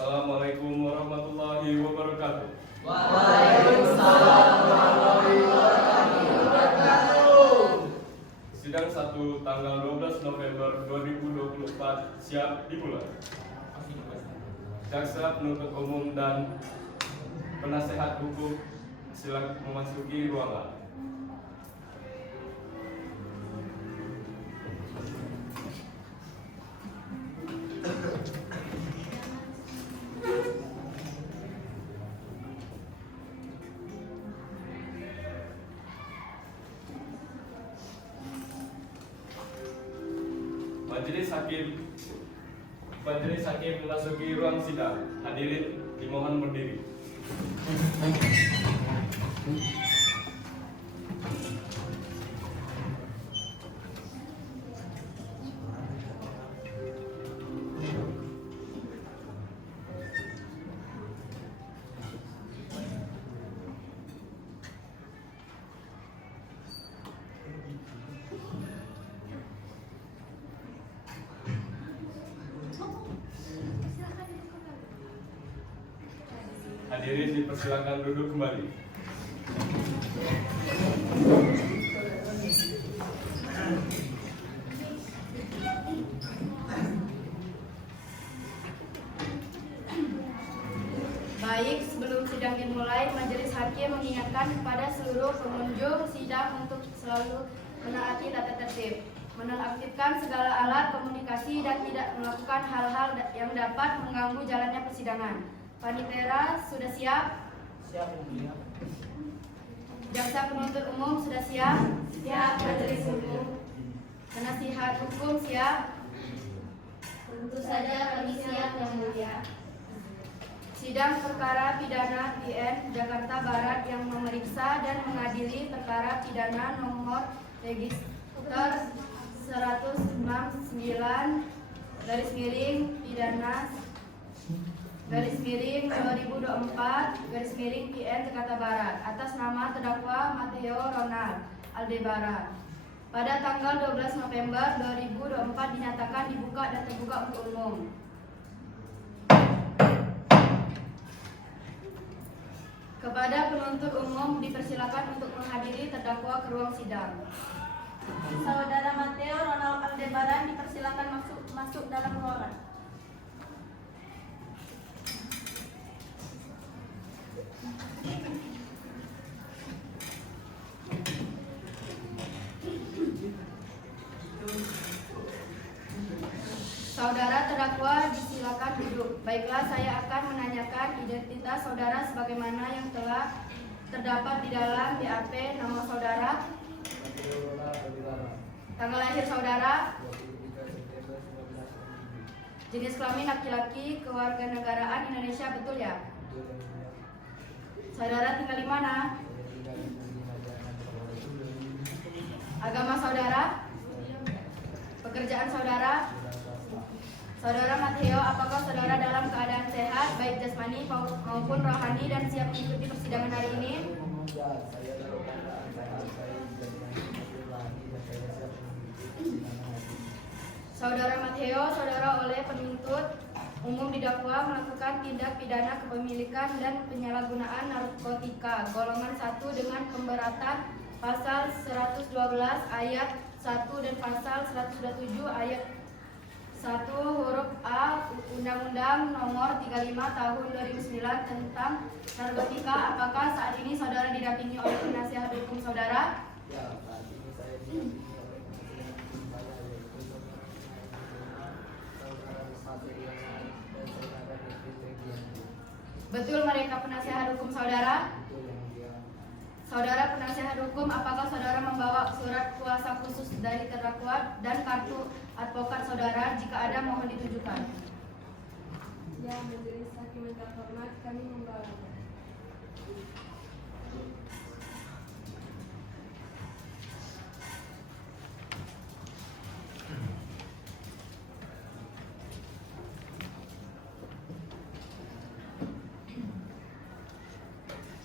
Assalamualaikum warahmatullahi wabarakatuh. Waalaikumsalam warahmatullahi wabarakatuh. Sidang 1 tanggal 12 November 2024 siap dimulai. Jaksa penuntut umum dan penasehat hukum silakan memasuki ruangan. Majelis hakim memasuki ruang sidang. Hadirin dimohon berdiri. Hadirin dipersilakan duduk kembali. Baik, sebelum sidang dimulai, majelis hakim mengingatkan kepada seluruh pengunjung sidang untuk selalu menaati tata tertib, menonaktifkan segala alat komunikasi dan tidak melakukan hal-hal yang dapat mengganggu jalannya persidangan. Panitera sudah siap? Siap, Mulia. Jaksa penuntut umum sudah siap? Siap, majelis hukum. Penasihat hukum siap? Tentu saja kami siap, Yang Mulia. Sidang perkara pidana PN Jakarta Barat yang memeriksa dan mengadili perkara pidana nomor register 169 pidana 2024 PN Jakarta Barat atas nama terdakwa Matteo Ronald Aldebaran pada tanggal 12 November 2024 dinyatakan dibuka dan terbuka untuk umum. Kepada penuntut umum dipersilakan untuk menghadiri terdakwa ke ruang sidang. Saudara Matteo Ronald Aldebaran dipersilakan masuk dalam ruangan. Saudara terdakwa disilakan duduk. Baiklah, saya akan menanyakan identitas saudara sebagaimana yang telah terdapat di dalam BAP. Nama saudara, tanggal lahir saudara, jenis kelamin laki-laki, kewarganegaraan Indonesia, betul ya? Saudara tinggal di mana? Agama saudara? Pekerjaan saudara? Saudara Matteo, apakah saudara dalam keadaan sehat, baik jasmani maupun rohani dan siap mengikuti persidangan hari ini? Saudara Matteo, saudara oleh penuntut umum didakwa melakukan tindak pidana kepemilikan dan penyalahgunaan narkotika golongan 1 dengan pemberatan pasal 112 ayat 1 dan pasal 127 ayat 1 huruf A Undang-Undang Nomor 35 Tahun 2009 tentang narkotika. Apakah saat ini saudara didampingi oleh penasihat hukum saudara? Ya, saat ini saya didampingi oleh Betul mereka penasihat hukum saudara? Saudara penasihat hukum, apakah saudara membawa surat kuasa khusus dari terdakwa dan kartu advokat saudara? Jika ada, mohon ditunjukkan. Ya, majelis hakim yang terhormat, kami membawa.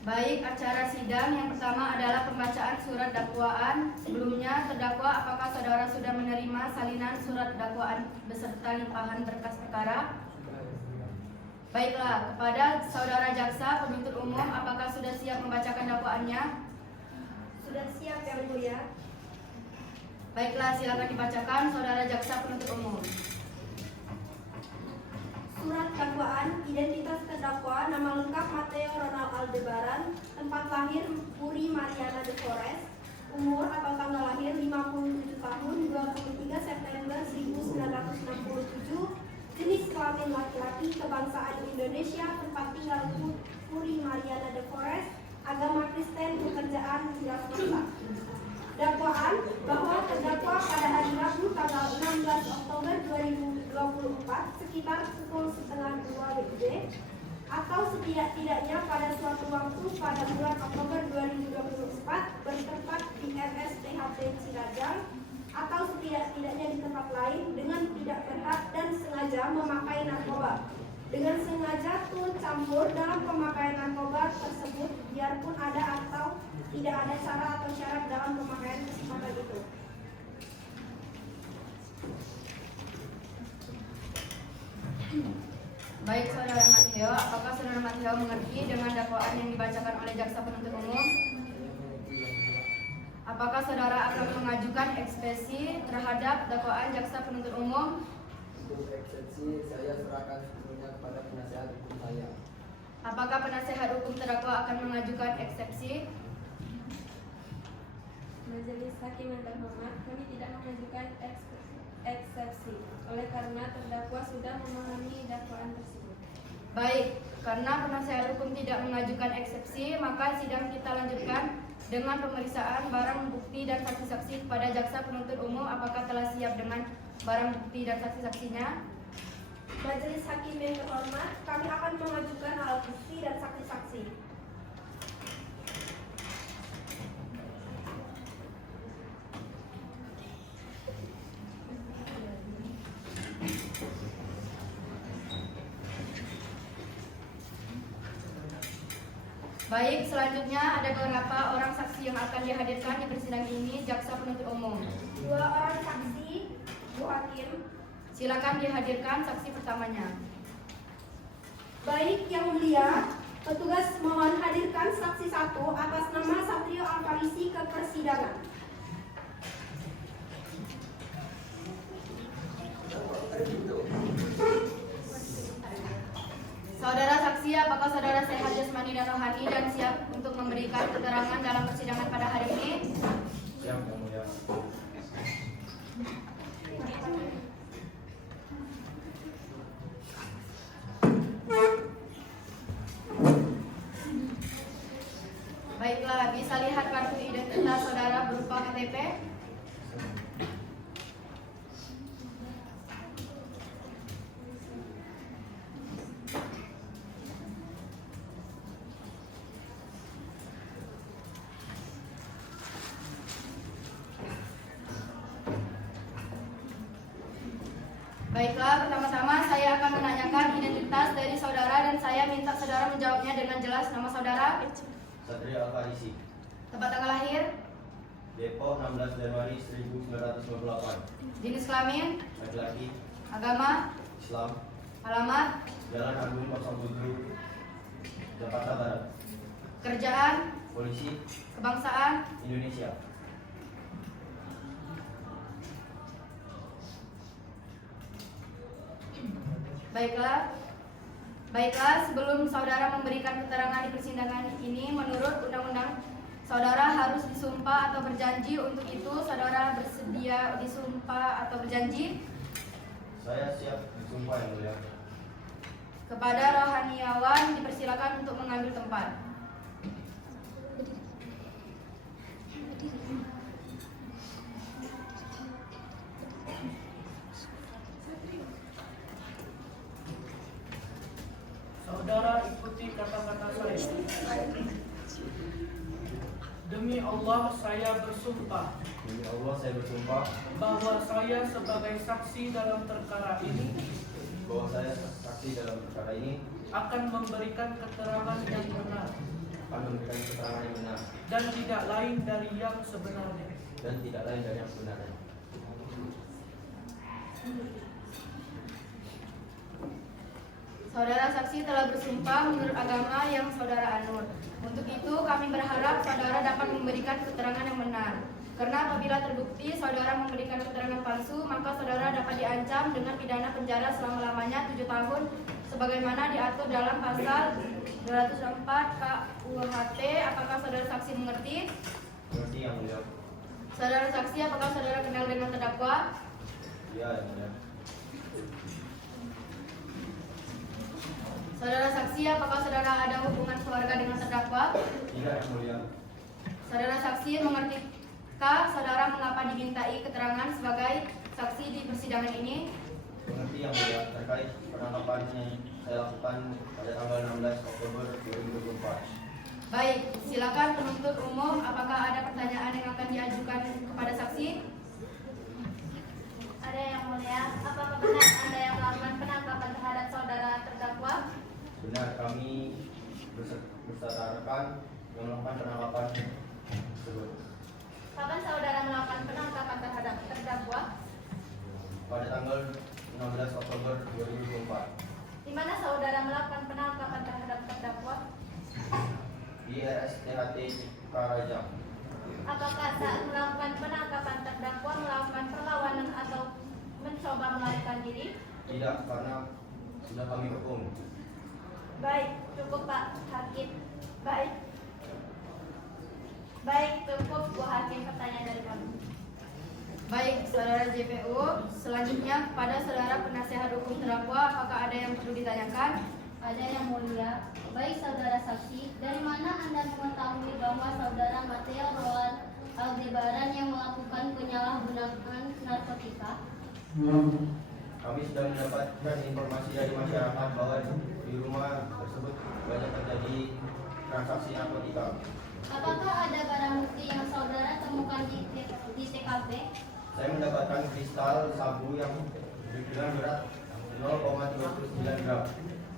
Baik, acara sidang yang pertama adalah pembacaan surat dakwaan. Sebelumnya, terdakwa, apakah saudara sudah menerima salinan surat dakwaan beserta limpahan berkas perkara? Baiklah, kepada saudara jaksa penuntut umum, apakah sudah siap membacakan dakwaannya? Sudah siap Yang Mulia. Baiklah, silakan dibacakan saudara jaksa penuntut umum. Surat dakwaan, identitas terdakwa, nama lengkap Matteo Ronald Aldebaran, tempat lahir Puri Mariana de Forest, umur atau tanggal lahir 57 tahun 23 September 1967, jenis kelamin laki-laki, kebangsaan Indonesia, tempat tinggal Puri Mariana de Forest, agama Kristen, pekerjaan tidak swasta. Dakwaan bahwa terdakwa pada hari Rabu tanggal 16 Oktober 2024 sekitar pukul 1:30 WIB atau setidak-tidaknya pada suatu waktu pada bulan Oktober 2024 bertempat di RSPHT Cilacap atau setidak-tidaknya di tempat lain dengan tidak berhak dan sengaja memakai narkoba. Dengan sengaja turut campur dalam pemakaian narkoba tersebut biarpun ada atau tidak ada syarat atau syarat dalam pemakaian kesempatan itu. Baik saudara Matteo, apakah saudara Matteo mengerti dengan dakwaan yang dibacakan oleh jaksa penuntut umum? Apakah saudara akan mengajukan eksepsi terhadap dakwaan jaksa penuntut umum? Untuk eksepsi saya serahkan sepenuhnya kepada penasihat hukum saya. Apakah penasihat hukum terdakwa akan mengajukan eksepsi? Majelis Hakim yang terhormat, kami tidak mengajukan eksepsi oleh karena terdakwa sudah memahami dakwaan tersebut. Baik, karena penasihat hukum tidak mengajukan eksepsi, maka sidang kita lanjutkan dengan pemeriksaan barang bukti dan saksi-saksi kepada jaksa penuntut umum. Apakah telah siap dengan barang bukti dan saksi-saksinya? Majelis Hakim yang terhormat, kami akan mengajukan alat bukti dan saksi-saksi. Baik, selanjutnya ada beberapa orang saksi yang akan dihadirkan di persidangan ini, jaksa penuntut umum. 2 orang saksi, Bu Hakim. Silakan dihadirkan saksi pertamanya. Baik Yang Mulia, petugas mohon hadirkan saksi 1 atas nama Satrio Alfarisi ke persidangan. Saudara saksi, apakah saudara sehat jasmani dan rohani dan siap untuk memberikan keterangan dalam persidangan pada hari ini? Siap, Yang Mulia. Baiklah, bisa lihat kartu identitas saudara berupa KTP? Baiklah, pertama-tama saya akan menanyakan identitas dari saudara dan saya minta saudara menjawabnya dengan jelas. Nama saudara, Satrio Alfarisi, tempat tanggal lahir, Depok 16 Januari 1998, jenis kelamin, laki-laki, agama, Islam, alamat, Jalan Agung 07, Jakarta Barat, kerjaan, polisi, kebangsaan, Indonesia. Baiklah, sebelum saudara memberikan keterangan di persidangan ini, menurut undang-undang, saudara harus disumpah atau berjanji. Untuk itu, saudara bersedia disumpah atau berjanji? Saya siap disumpah, Yang Mulia. Kepada rohaniawan dipersilakan untuk mengambil tempat. Saudara ikuti kata-kata saya. Demi Allah saya bersumpah Demi Allah saya bersumpah bahwa saya sebagai saksi dalam perkara ini bahwa saya saksi dalam perkara ini akan memberikan keterangan yang benar akan memberikan keterangan yang benar dan tidak lain dari yang sebenarnya. dan tidak lain dari yang sebenarnya. Saudara saksi telah bersumpah menurut agama yang saudara anut. Untuk itu kami berharap saudara dapat memberikan keterangan yang benar. Karena apabila terbukti saudara memberikan keterangan palsu, maka saudara dapat diancam dengan pidana penjara selama-lamanya 7 tahun sebagaimana diatur dalam pasal 204 KUHP. Apakah saudara saksi mengerti? Mengerti yang mulia. Saudara saksi, apakah saudara kenal dengan terdakwa? Iya yang mulia. Saudara saksi, apakah saudara ada hubungan keluarga dengan terdakwa? Tidak yang mulia. Saudara saksi, mengertikah saudara mengapa dimintai keterangan sebagai saksi di persidangan ini? Mengerti yang mulia terkait penangkapan yang saya lakukan pada tanggal 16 Oktober 2024. Baik, silakan penuntut umum. Apakah ada pertanyaan yang akan diajukan kepada saksi? Ada yang mulia, apakah benar Anda yang melakukan penangkapan terhadap saudara terdakwa? Benar, kami beserta rekan yang melakukan penangkapan tersebut. Kapan saudara melakukan penangkapan terhadap terdakwa? Pada tanggal 16 Oktober 2024 Di mana saudara melakukan penangkapan terhadap terdakwa? di RSTHT Karaja. Apakah saat melakukan penangkapan terdakwa melakukan perlawanan atau mencoba melarikan diri? Tidak, karena sudah kami hukum. Baik, cukup Pak Hakim. Baik, cukup Bu Hakim pertanyaan dari kami. Baik, saudara JPU. Selanjutnya kepada saudara penasihat hukum terdakwa, apakah ada yang perlu ditanyakan? Ada yang mulia. Baik saudara saksi, dari mana Anda mengetahui bahwa saudara Mateo Roland Aldebaran yang melakukan penyalahgunaan narkotika? Kami sudah mendapatkan informasi dari masyarakat bahwa di rumah tersebut banyak terjadi transaksi narkotika. Apakah ada barang bukti yang saudara temukan di TKP? Saya mendapatkan kristal sabu yang dengan berat 0,39 gram.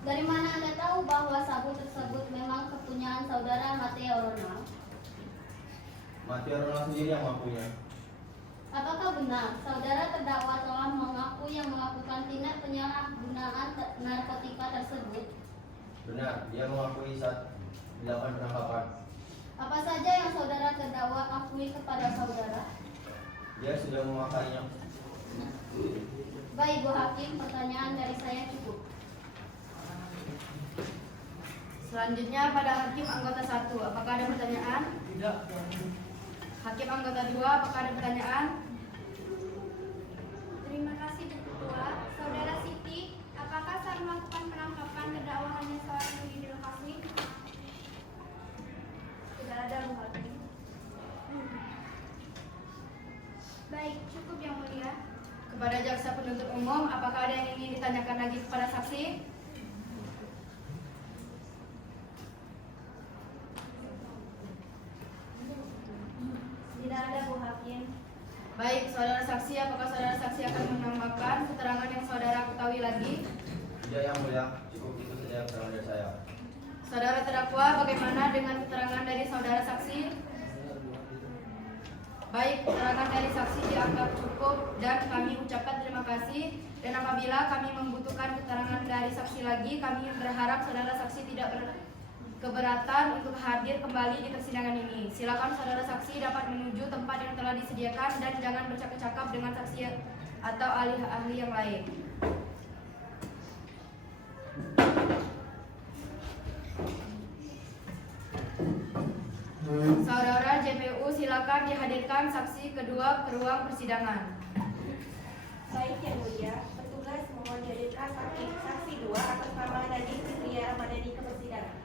Dari mana Anda tahu bahwa sabu tersebut memang kepunyaan saudara Mateo Ronald? Mateo Ronald sendiri yang mengakuinya. Apakah benar saudara terdakwa telah mengaku yang melakukan tindak penyalahgunaan narkotika tersebut? Benar, dia mengakui saat dilakukan penangkapan. Apa saja yang saudara terdakwa akui kepada saudara? Dia sudah memakainya. Baik Bu Hakim, pertanyaan dari saya cukup. Selanjutnya pada Hakim anggota 1, apakah ada pertanyaan? Tidak. Hakim anggota 2, apakah ada pertanyaan? Terima kasih Bu Ketua. Saudara Siti, apakah saat melakukan penangkapan terdakwa hanya seorang diri di lokasi? Tidak ada Bu Hakim. Baik, cukup yang mulia. Kepada jaksa penuntut umum, apakah ada yang ingin ditanyakan lagi kepada saksi? Tidak ada Bu Hakim. Baik, saudara saksi, apakah saudara saksi akan menambahkan keterangan yang saudara ketahui lagi? Tidak yang mulia, cukup itu saja keterangan dari saya. Saudara terdakwa, bagaimana dengan keterangan dari saudara saksi? Baik, keterangan dari saksi dianggap cukup dan kami ucapkan terima kasih. Dan apabila kami membutuhkan keterangan dari saksi lagi, kami berharap saudara saksi tidak berkeberatan untuk hadir kembali di persidangan ini. Silakan saudara saksi dapat menuju tempat yang telah disediakan dan jangan bercakap-cakap dengan saksi atau ahli-ahli yang lain. Saudara JPU, silakan dihadirkan saksi kedua ke ruang persidangan. Baik yang mulia, petugas mohon dihadirkan saksi 2 atas nama Nadine Fitria Ramadhani ke persidangan.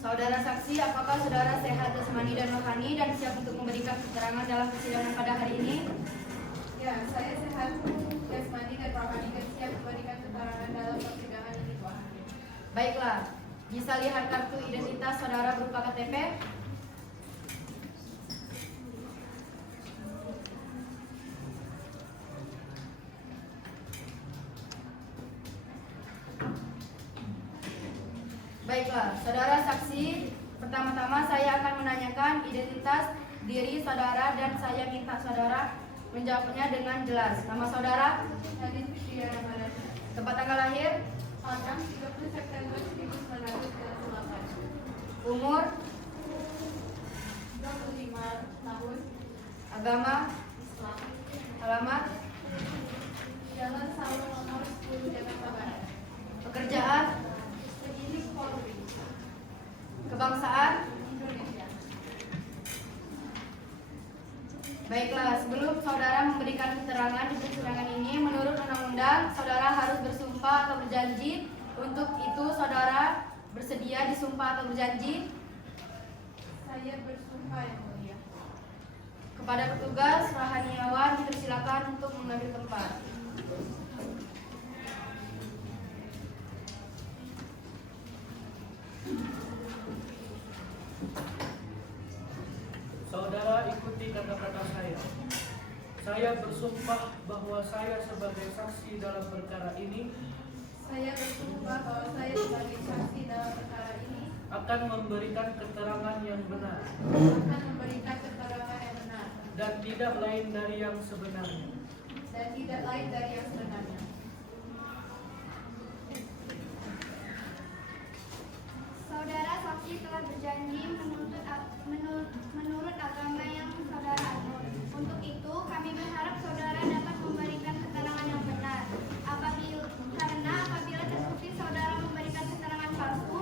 Saudara saksi, apakah saudara sehat jasmani dan rohani dan siap untuk memberikan keterangan dalam persidangan pada hari ini? Ya, saya sehat jasmani dan rohani dan siap memberikan keterangan dalam persidangan ini, Pak. Baiklah, bisa lihat kartu identitas saudara berupa KTP? Baiklah, Saudara saksi, pertama-tama saya akan menanyakan identitas diri saudara dan saya minta saudara menjawabnya dengan jelas. Nama saudara, Hadis Fitriya Ramadhan. tempat tanggal lahir, Tanggal 30 September 1998. umur, 25 tahun. agama, Islam. alamat, Jalan Salur nomor 10 Jakarta Barat. pekerjaan, Penyidik Polri. kebangsaan. Indonesia. Baiklah, sebelum saudara memberikan keterangan di persidangan ini, menurut undang-undang, saudara harus bersumpah atau berjanji. Untuk itu, saudara bersedia disumpah atau berjanji? Saya bersumpah yang mulia. Kepada petugas Rahaniawan dipersilakan untuk mengambil tempat. Saudara ikuti kata-kata saya. Saya bersumpah bahwa saya sebagai saksi dalam perkara ini Saya bersumpah bahwa saya sebagai saksi dalam perkara ini akan memberikan keterangan yang benar akan memberikan keterangan yang benar dan tidak lain dari yang sebenarnya. dan tidak lain dari yang sebenarnya. Saudara saksi telah berjanji menurut agama yang saudara anut. Untuk itu, kami berharap saudara dapat memberikan keterangan yang benar. Karena apabila terbukti saudara memberikan keterangan palsu,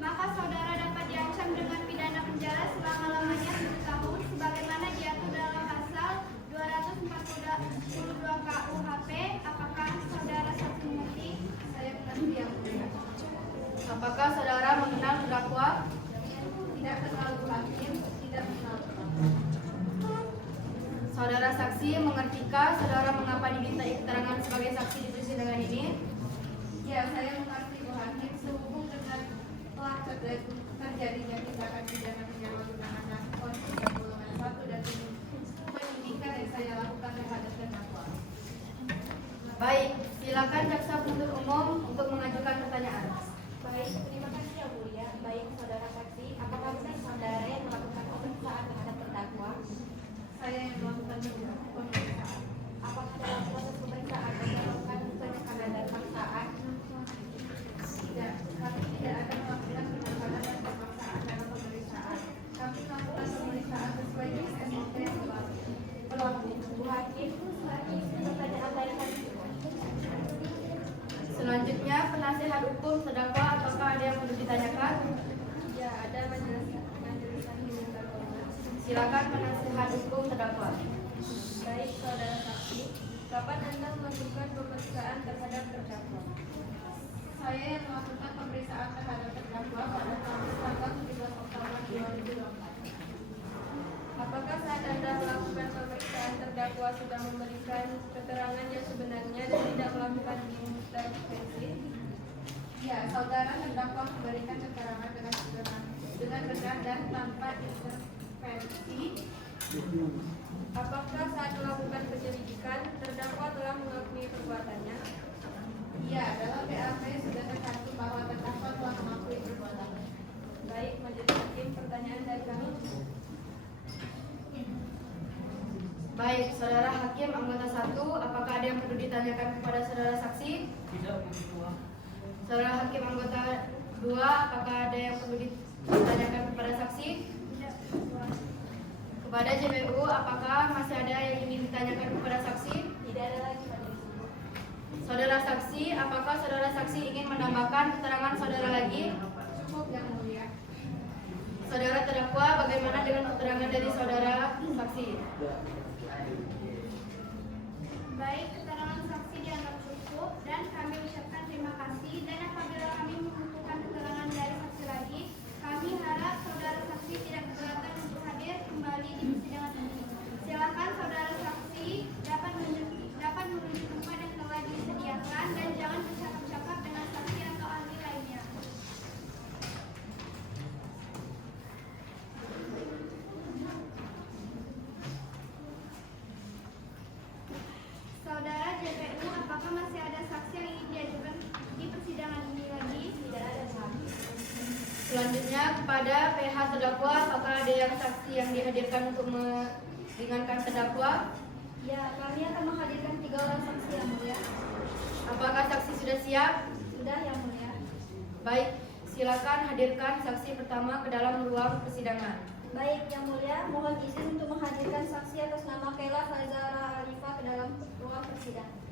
maka saudara dapat diancam dengan pidana penjara selama-lamanya 10 tahun, sebagaimana diatur dalam pasal 242 KUHP. Apakah saudara saksi mengerti? Saya mengerti yang mulia. Apakah saudara mengenal terdakwa? Tidak kenal hakim, tidak kenal terlapor. Saudara saksi mengertikah saudara mengapa diminta keterangan sebagai saksi di persidangan ini? Ya, saya mengerti Bu Hakim sehubung dengan telah terjadinya tindakan pidana penyalahgunaan narkotika golongan 1 dan penyidikan yang saya lakukan terhadap terdakwa. Baik, silakan jaksa penuntut umum untuk mengajukan pertanyaan. Baik, terima kasih yang mulia. Baik, saudara saksi, apakah benar saudara yang melakukan pemeriksaan terhadap terdakwa? Saya yang melakukan pemeriksaan. Apakah dalam proses pemeriksaan dilakukan penekanan dan paksaan? Tidak, kami tidak akan melakukan penekanan dan pemaksaan dalam pemeriksaan. Kami melakukan pemeriksaan sesuai dengan SOP yang berlaku. Bu Hakim, pertanyaan lain lagi. Selanjutnya, penasihat hukum terdakwa, apakah ada yang perlu ditanyakan? Ya, ada majelis diminta tolong. Silakan penasihat hukum terdakwa. Baik, saudara saksi, kapan Anda melakukan pemeriksaan terhadap terdakwa? Saya yang melakukan pemeriksaan terhadap terdakwa pada tanggal 17 Oktober 2024. Apakah saat Anda melakukan pemeriksaan terdakwa sudah memberikan keterangan yang sebenarnya dan tidak melakukan intervensi? Ya, saudara terdakwa memberikan keterangan dengan benar dan tanpa intervensi. Apakah saat melakukan penyelidikan terdakwa telah mengakui perbuatannya? Iya, dalam BAP sudah tercantum bahwa terdakwa telah mengakui perbuatannya. Baik, majelis hakim, pertanyaan dari kami. Baik, saudara hakim anggota 1, apakah ada yang perlu ditanyakan kepada saudara saksi? Tidak begitu. Saudara hakim anggota 2, apakah ada yang perlu ditanyakan kepada saksi? Kepada JPU, apakah masih ada yang ingin ditanyakan kepada saksi? Tidak ada lagi, majelis. Saudara saksi, apakah saudara saksi ingin menambahkan keterangan saudara lagi? Cukup yang mulia. Saudara terdakwa, bagaimana dengan keterangan dari saudara saksi? Baik, keterangan saksi dianggap cukup dan kami ucapkan terima kasih. Dan apabila kami membutuhkan keterangan dari saksi lagi, kami harap saudara saksi tidak keberatan untuk hadir kembali di persidangan ini. Silakan saudara saksi dapat menuju tempat yang telah disediakan dan jangan bercakap-cakap dengan saksi atau ahli lainnya. Saudara JPU, apakah masih ada saksi yang ingin diajukan di persidangan ini kepada pihak terdakwa, apakah ada yang saksi yang dihadirkan untuk meringankan terdakwa? Ya, kami akan menghadirkan 3 orang saksi yang mulia. Apakah saksi sudah siap? Sudah yang mulia. Baik, silakan hadirkan saksi pertama ke dalam ruang persidangan. Baik yang mulia, mohon izin untuk menghadirkan saksi atas nama Kela Faizara Alifa ke dalam ruang persidangan.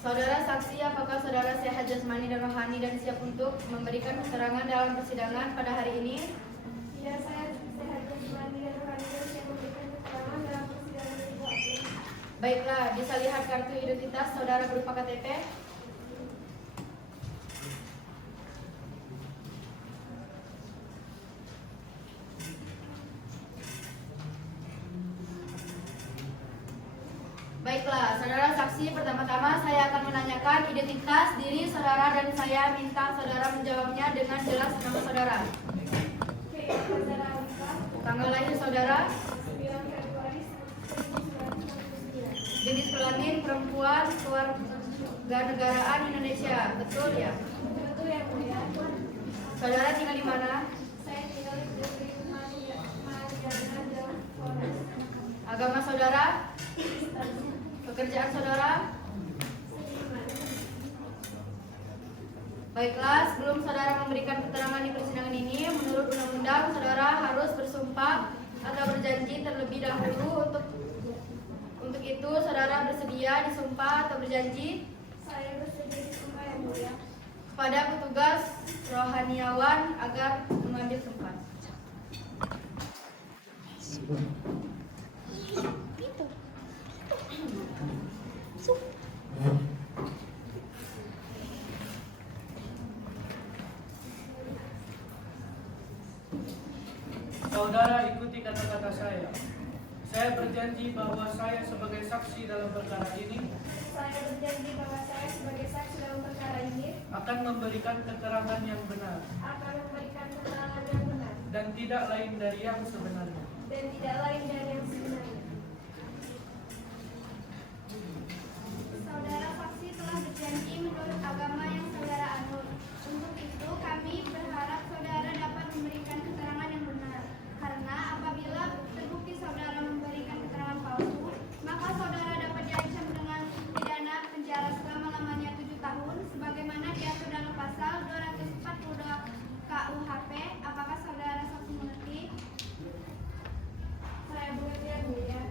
Saudara saksi, apakah saudara sehat jasmani dan rohani dan siap untuk memberikan keterangan dalam persidangan pada hari ini? Ya, saya sehat jasmani dan rohani dan siap memberikan keterangan dalam persidangan ini. Baiklah, bisa lihat kartu identitas saudara berupa KTP. Baiklah, saudara saksi, pertama-tama saya akan menanyakan identitas diri saudara dan saya minta saudara menjawabnya dengan jelas nama saudara. Faizara Alifa, Tanggal lahir saudara, 9 Februari 1949. jenis kelamin perempuan, kewarganegaraan Indonesia, betul ya? Betul yang mulia. Saudara tinggal di mana? Saya tinggal di Mariana Jalan Flores. Agama saudara? Pekerjaan saudara? Baiklah, sebelum saudara memberikan keterangan di persidangan ini, menurut undang-undang saudara harus bersumpah atau berjanji terlebih dahulu. Untuk itu saudara bersedia disumpah atau berjanji Saya bersedia disumpah yang mulia. kepada petugas rohaniawan agar mengambil tempat. Saudara ikuti kata-kata saya. Saya berjanji bahwa saya sebagai saksi dalam perkara ini Saya berjanji bahwa saya sebagai saksi dalam perkara ini akan memberikan keterangan yang benar akan memberikan keterangan yang benar dan tidak lain dari yang sebenarnya. dan tidak lain dari yang sebenarnya. Saudara saksi telah berjanji menurut agama yang saudara anut. Untuk itu kami berharap saudara dapat memberikan keterangan yang benar. Karena apabila terbukti saudara memberikan keterangan palsu, maka saudara dapat diancam dengan pidana penjara selama-lamanya 7 tahun sebagaimana diatur dalam pasal 242 KUHP. Apakah saudara saksi mengerti? Saya mengerti yang mulia.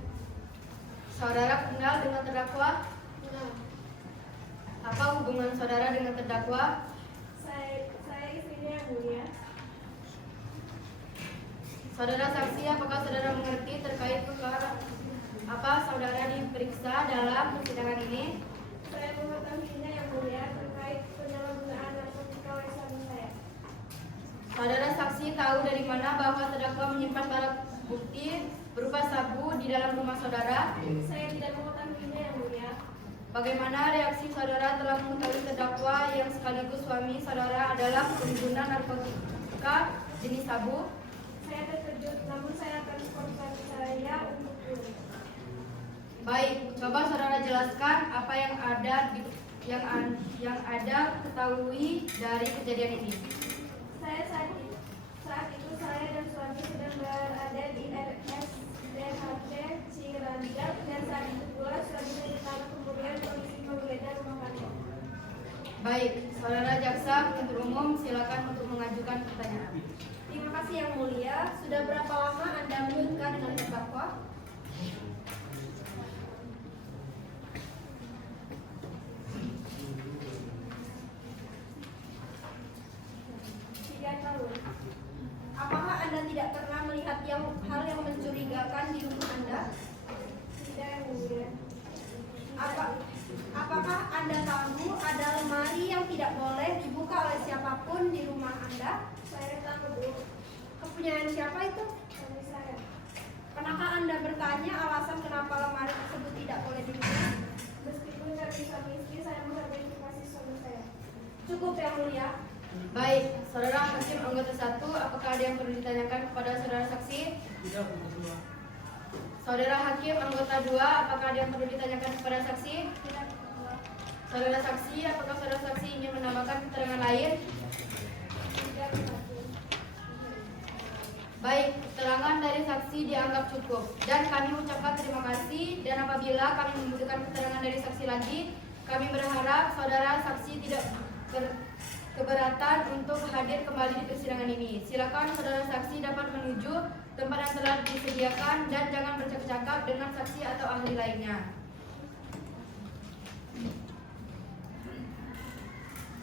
Saudara kenal dengan terdakwa? Nah, Apa hubungan saudara dengan terdakwa? saya istrinya yang mulia. Saudara saksi, apakah saudara mengerti terkait perkara apa saudara diperiksa dalam persidangan ini? Saya mengetahuinya yang mulia terkait penyalahgunaan narkotika oleh suami saya. Saudara saksi tahu dari mana bahwa terdakwa menyimpan barang bukti berupa sabu di dalam rumah saudara? Saya tidak mengetahuinya yang mulia. Bagaimana reaksi saudara telah mengetahui terdakwa yang sekaligus suami saudara adalah pengguna narkotika jenis sabu? Saya terkejut, namun saya akan konsen saya untuk pulih. Baik, coba saudara jelaskan apa yang ada ketahui dari kejadian ini. Saya saat itu saya dan suami sedang berada di RSDHT Ciranjang dan saat itu pula suami saya ditangkap kemudian polisi menggeledah rumah kami. Baik, saudara jaksa penuntut umum silakan untuk mengajukan pertanyaan. Terima kasih yang mulia. Sudah berapa lama Anda menikah dengan terdakwa? Apakah Anda tidak pernah melihat hal yang mencurigakan di rumah Anda? Tidak, yang mulia. Apakah Anda tahu ada lemari yang tidak boleh dibuka oleh siapapun di rumah Anda? Saya tahu, Bu. Kepunyaan siapa itu? Suami saya. Pernahkah Anda bertanya alasan kenapa lemari tersebut tidak boleh dibuka? Meskipun kami suami istri, saya menghargai privasi suami saya. Cukup, yang mulia. Baik, saudara hakim anggota 1, apakah ada yang perlu ditanyakan kepada saudara saksi? Tidak, Bu Ketua. Saudara Hakim anggota 2, apakah ada yang perlu ditanyakan kepada saksi? Saudara saksi, apakah saudara saksi ingin menambahkan keterangan lain? Baik, keterangan dari saksi dianggap cukup dan kami ucapkan terima kasih, dan apabila kami membutuhkan keterangan dari saksi lagi, kami berharap saudara saksi tidak keberatan untuk hadir kembali di persidangan ini. Silakan saudara saksi dapat menuju tempat yang telah disediakan dan jangan bercakap-cakap dengan saksi atau ahli lainnya.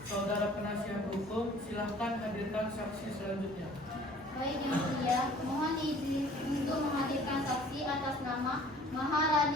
Saudara penasihat hukum, silahkan hadirkan saksi selanjutnya. Baik yang mulia, mohon izin untuk menghadirkan saksi atas nama Maharani